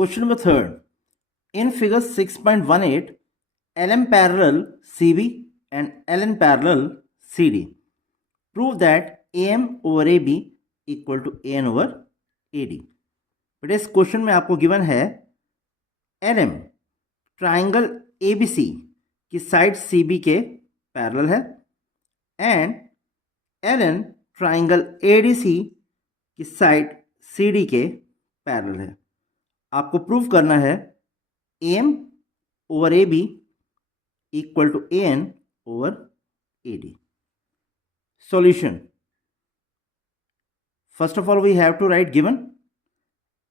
Question number third. In figure 6.18, LM parallel CB and LN parallel CD. Prove that AM over AB equal to AN over AD. But इस question में आपको given है LM triangle ABC की side CB के parallel है and LN triangle ADC की side CD के parallel है. आपको प्रूव करना है AM over AB equal to AN over AD. Solution. First of all, we have to write given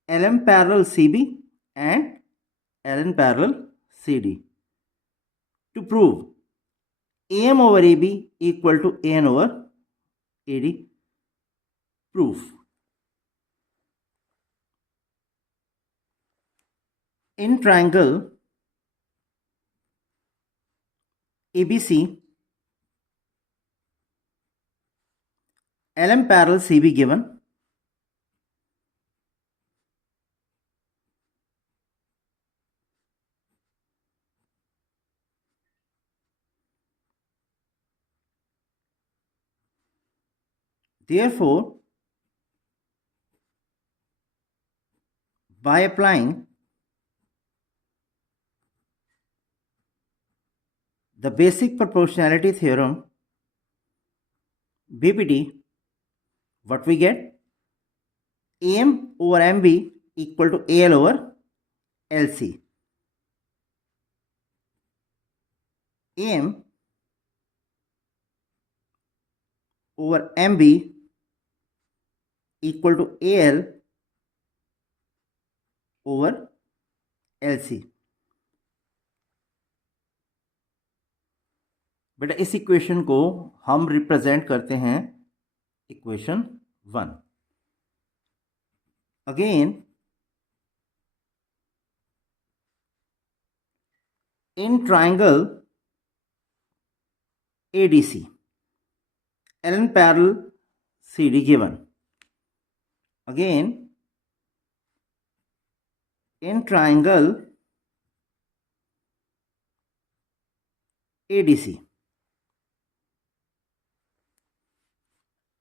LM parallel CB and LN parallel CD. To prove AM over AB equal to AN over AD. Proof. In triangle ABC, LM parallel CB given, therefore by applying the basic proportionality theorem BPT, what we get? AM over MB equal to AL over LC. AM over MB equal to AL over LC. बेटा इस equation को हम represent करते हैं equation 1. Again in triangle ADC, LN parallel CD given. Again in triangle ADC,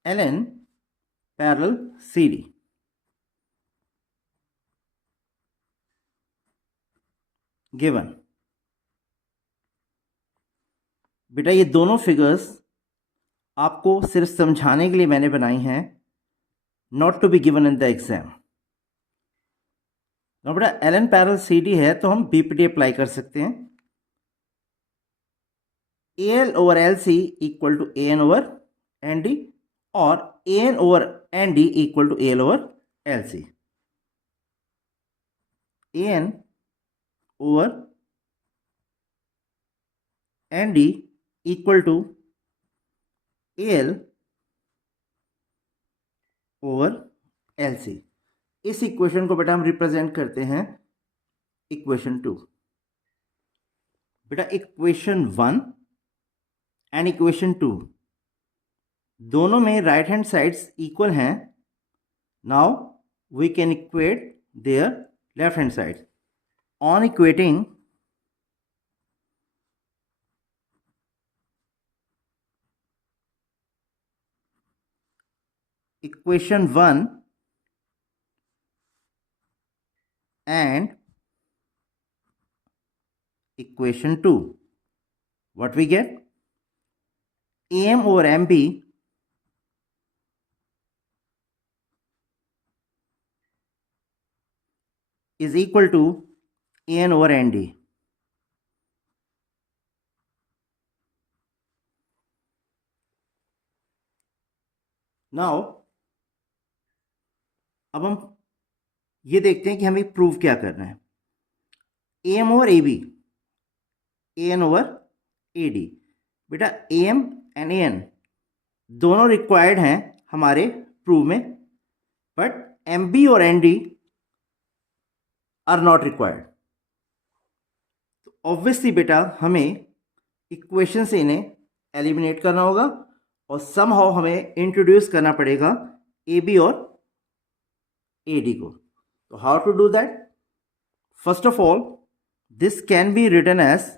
LN parallel CD given. बेटा ये दोनों figures आपको सिर्फ समझाने के लिए मैंने बनाई हैं, not to be given in the exam. तो बेटा LN पैरेलल CD है तो हम BPT अप्लाई कर सकते हैं. AL over LC equal to AN over ND और AN over ND equal to AL over LC. AN over ND equal to AL over LC. इस इक्वेशन को बेटा हम रिप्रेजेंट करते हैं इक्वेशन 2. बेटा इक्वेशन 1 एंड इक्वेशन 2 दोनों में राइट हैंड साइड्स इक्वल हैं. Now we can equate their left hand sides. On equating equation 1 and equation 2, what we get? AM over MB is equal to AN over ND. Now अब हम ये देखते हैं कि हमें प्रूव क्या करना है. AM over AB, AN over AD. बेटा AM एंड AN दोनों रिक्वायर्ड हैं हमारे प्रूव में, बट MB और ND आर नॉट रिक्वायर्ड. तो ऑब्वियसली बेटा हमें इक्वेशन से इन्हें एलिमिनेट करना होगा और समहाउ हमें इंट्रोड्यूस करना पड़ेगा AB और AD को. तो how to do that? First of all, this can be written as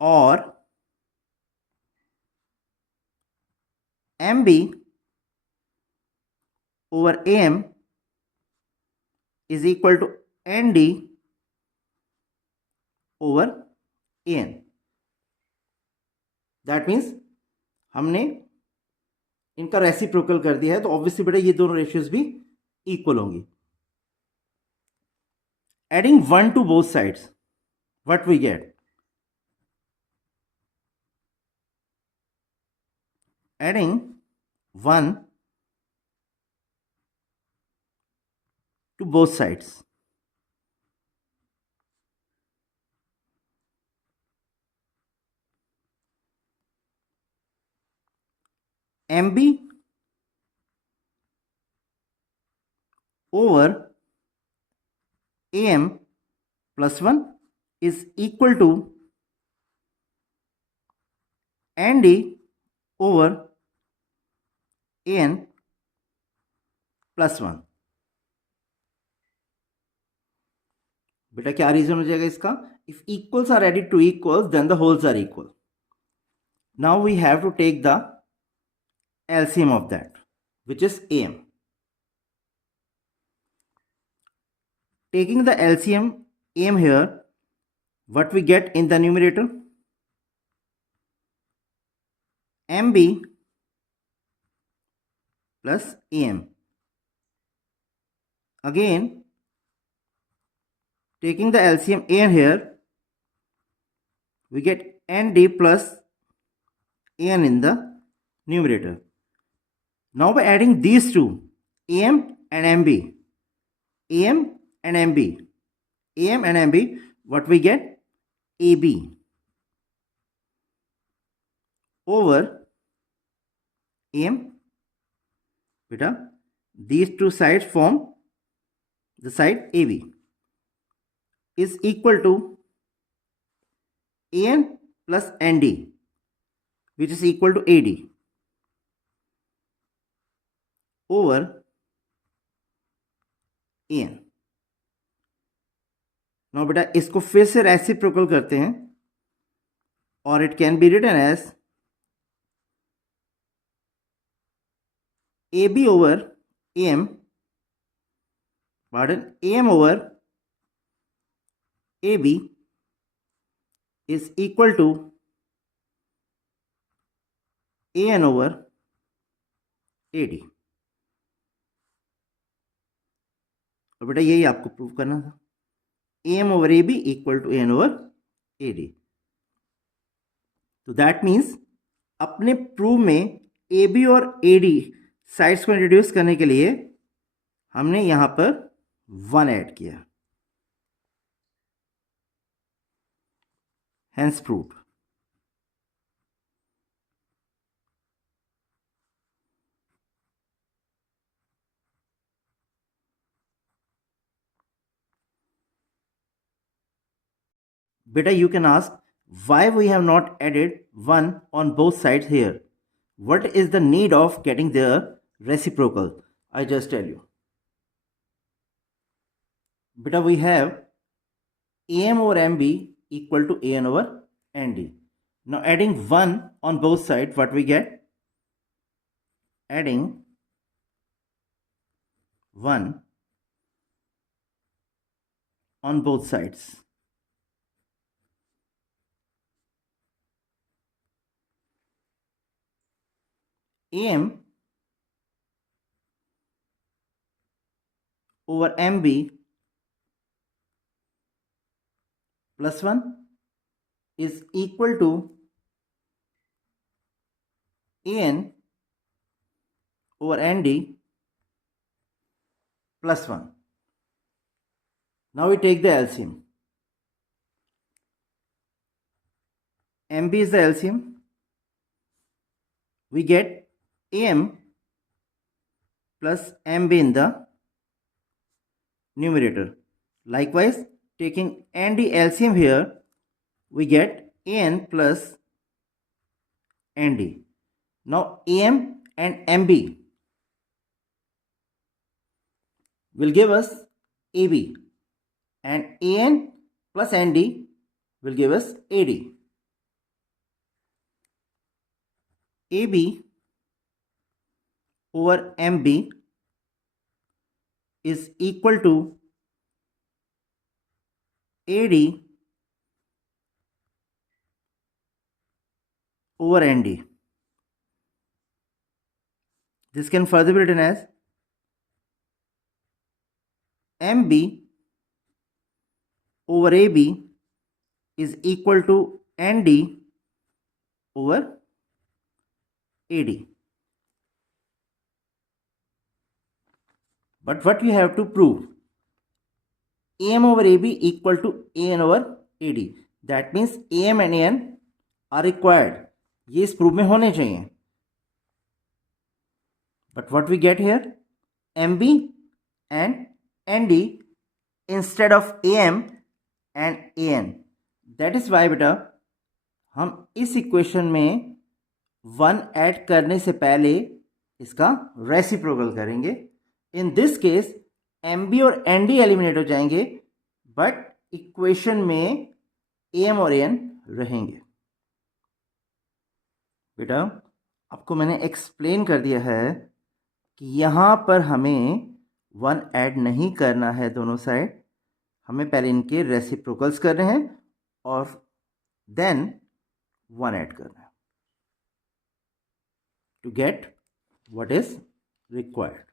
or MB over AM is equal to ND over AN. That means हमने इनका रेसिप्रोकल कर दिया है, तो ऑब्वियसली बेटा ये दोनों रेशियोज भी इक्वल होंगी. Adding 1 to both sides, what we get? Adding 1 to both sides. MB over AM plus 1 is equal to ND over AN plus 1. बेटा क्या रीजन हो जाएगा इसका? If equals are added to equals then the wholes are equal. Now we have to take the LCM of that, which is AM. Taking the LCM AM here, what we get in the numerator? MB plus AM. Again, taking the LCM AM here, we get ND plus AN in the numerator. Now by adding these two, AM and MB, AM and MB, AM and MB, what we get? AB over AM. Beta, these two sides form the side AB is equal to AN plus ND, which is equal to AD over AN. Now बेटा इसको फिर से reciprocal करते हैं, और it can be written as AB over AM, pardon, AM over AB is equal to AN over AD. और बेटा यही आपको प्रूव करना था, AM over AB equal to AN over AD. तो दैट मीन्स अपने प्रूव में AB और AD साइड्स को इंट्रोड्यूस करने के लिए हमने यहां पर 1 ऐड किया, hence proved. Beta, you can ask why we have not added 1 on both sides here. What is the need of getting the reciprocal? I just tell you. Beta, we have AM over MB equal to AN over ND. Now adding 1 on both sides, what we get? Adding 1 on both sides. AM over MB plus 1 is equal to AN over ND plus 1. Now we take the LCM. MB is the LCM. We get AM plus MB in the numerator. Likewise, taking ND LCM here, we get AN plus ND. Now AM and MB will give us AB. and AN plus ND will give us AD. AB over MB is equal to AD over ND. This can further be written as MB over AB is equal to ND over AD. But what we have to prove? AM over AB equal to AN over AD. That means AM and AN are required. ये इस proof में होने चाहिए. But what we get here? MB and ND instead of AM and AN. That is why बेटा हम इस equation में 1 add करने से पहले इसका रेसिप्रोकल करेंगे. इन दिस केस MB और ND एलिमिनेट हो जाएंगे, बट इक्वेशन में AM और AN रहेंगे. बेटा आपको मैंने एक्सप्लेन कर दिया है कि यहाँ पर हमें 1 ऐड नहीं करना है दोनों साइड. हमें पहले इनके रेसिप्रोकल्स करने हैं और देन 1 ऐड करना है to get what is required.